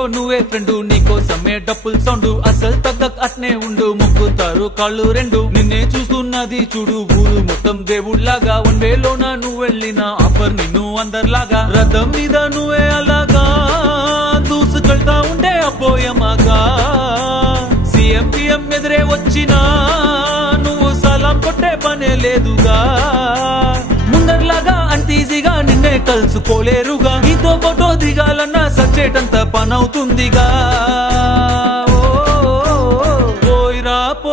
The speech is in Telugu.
హీరో నువ్వే ఫ్రెండు నీకోసమే డప్పుల్ సౌండ్ అసలు తగ్గక అట్నే ఉండు మొక్కుతారు కాళ్ళు రెండు నిన్నే చూస్తున్నది చూడు ఊరు మొత్తం దేవుళ్లాగా వన్ వేలోన నువ్వు వెళ్ళిన ఆఫర్ నిన్ను అందరిలాగా రథం మీద నువ్వే అలాగా దూసుకెళ్తా ఉంటే అపోయమాగా సీఎం పిఎం ఎదురే వచ్చినా నువ్వు సలాం కొట్టే పనే లేదుగా ముందర్లాగా అంత ఈజీగా నిన్నే కలుసుకోలేరుగా నీతో ఫోటో దిగాలన్నా సచ్చేటంత పనవుతుందిగా